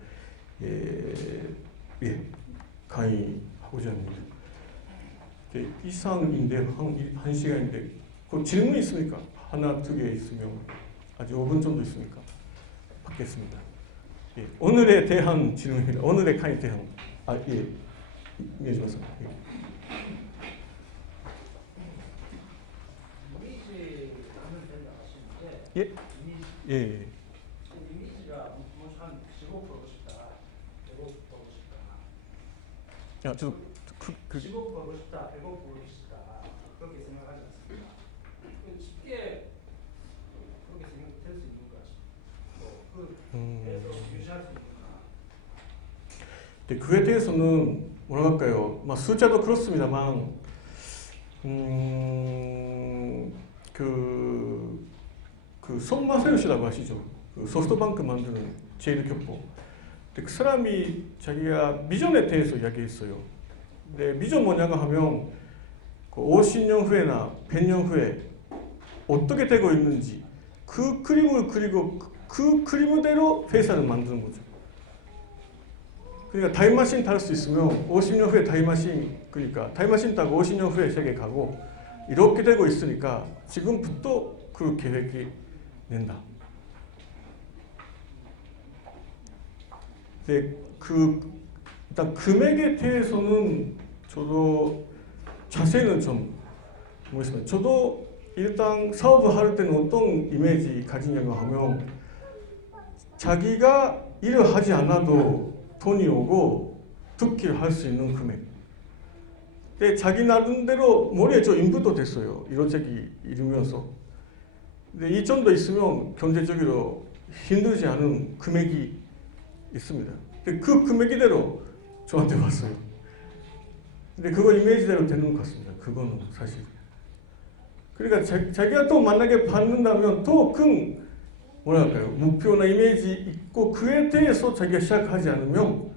강의하고자 합니다. 이상인데 한 시간인데 그 질문 있습니까? 하나, 두 개 있으면 아직 5분 정도 있으니까 받겠습니다. 오늘에 대한 질문입니다. 오늘의 강의에 대한 이해해주세요. 이미지가 한 15% 보고 싶다, 100억 보고 싶다. 15% 보고 싶다, 100억 보고 싶다. 그렇게 생각하지 않습니다. 쉽게 그렇게 생각될 수 있는가 싶고, 그래서 유지할 수 있는가. 그에 대해서는 뭐라 할까요? 숫자도 그렇습니다만 손마사요 씨라고 아시죠? 소프트뱅크 만드는 제일교포. 그 사람이 자기가 비전에 대해서 이야기했어요. 근데 비전 뭐냐고 하면 50년 후에나 100년 후에 어떻게 되고 있는지 그 그림을 그리고 그 그림대로 회사를 만드는 거죠. 그러니까 타임머신 탈 수 있으면 50년 후에 그러니까 타임머신 타고 50년 후에 세계 가고 이렇게 되고 있으니까 지금부터 그 계획이 낸다. 일단 금액에 대해서는 저도 자세히는 좀 모르겠습니다. 저도 일단 사업을 할 때는 어떤 이미지 가지냐고 하면 자기가 일을 하지 않아도 돈이 오고 듣기를 할 수 있는 금액. 근데 자기 나름대로 머리에 저 인풋도 됐어요. 이론책이 이루면서. 근데 이 정도 있으면 경제적으로 힘들지 않은 금액이 있습니다. 그 금액이대로 저한테 왔어요. 근데 그거 이미지대로 되는 것 같습니다. 그거는 사실. 그러니까 자기가 또 만약에 받는다면 더 큰 뭐랄까요 목표나 이미지 있고 그에 대해서 자기가 시작하지 않으면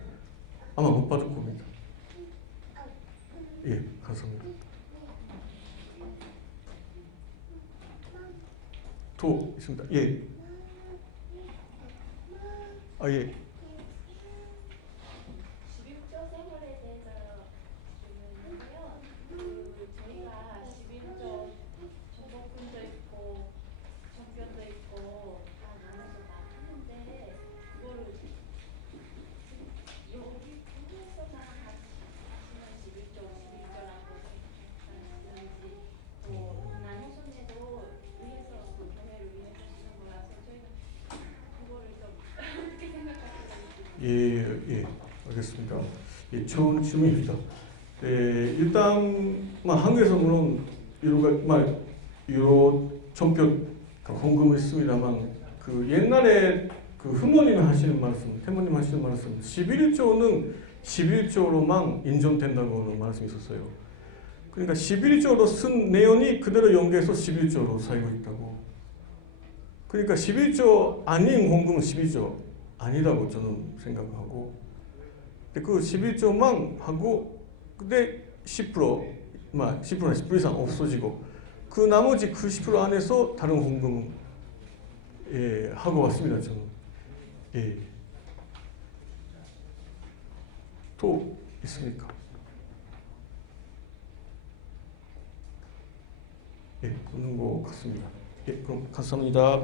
아마 못 받을 겁니다. 감사합니다. 또 있습니다. 예. 알겠습니다. 좋은 질문입니다. 일단 한국에서 물론 유로 전격 공금을 있습니다만 옛날에 후모님이 하시는 말씀, 태모님 하시는 말씀 11조는 11조로만 인정된다고 말씀이 있었어요. 그러니까 11조로 쓴 내용이 그대로 연계해서 11조로 사용하고 있다고. 그러니까 11조 아닌 공금은 12조 아니라고 저는 생각하고, 근데 그 11조만 하고, 근데 10%나 10% 이상 없어지고, 그 나머지 그 10% 안에서 다른 공금 하고 왔습니다, 저는. 또 있습니까? 없는 것 같습니다. 그럼 감사합니다.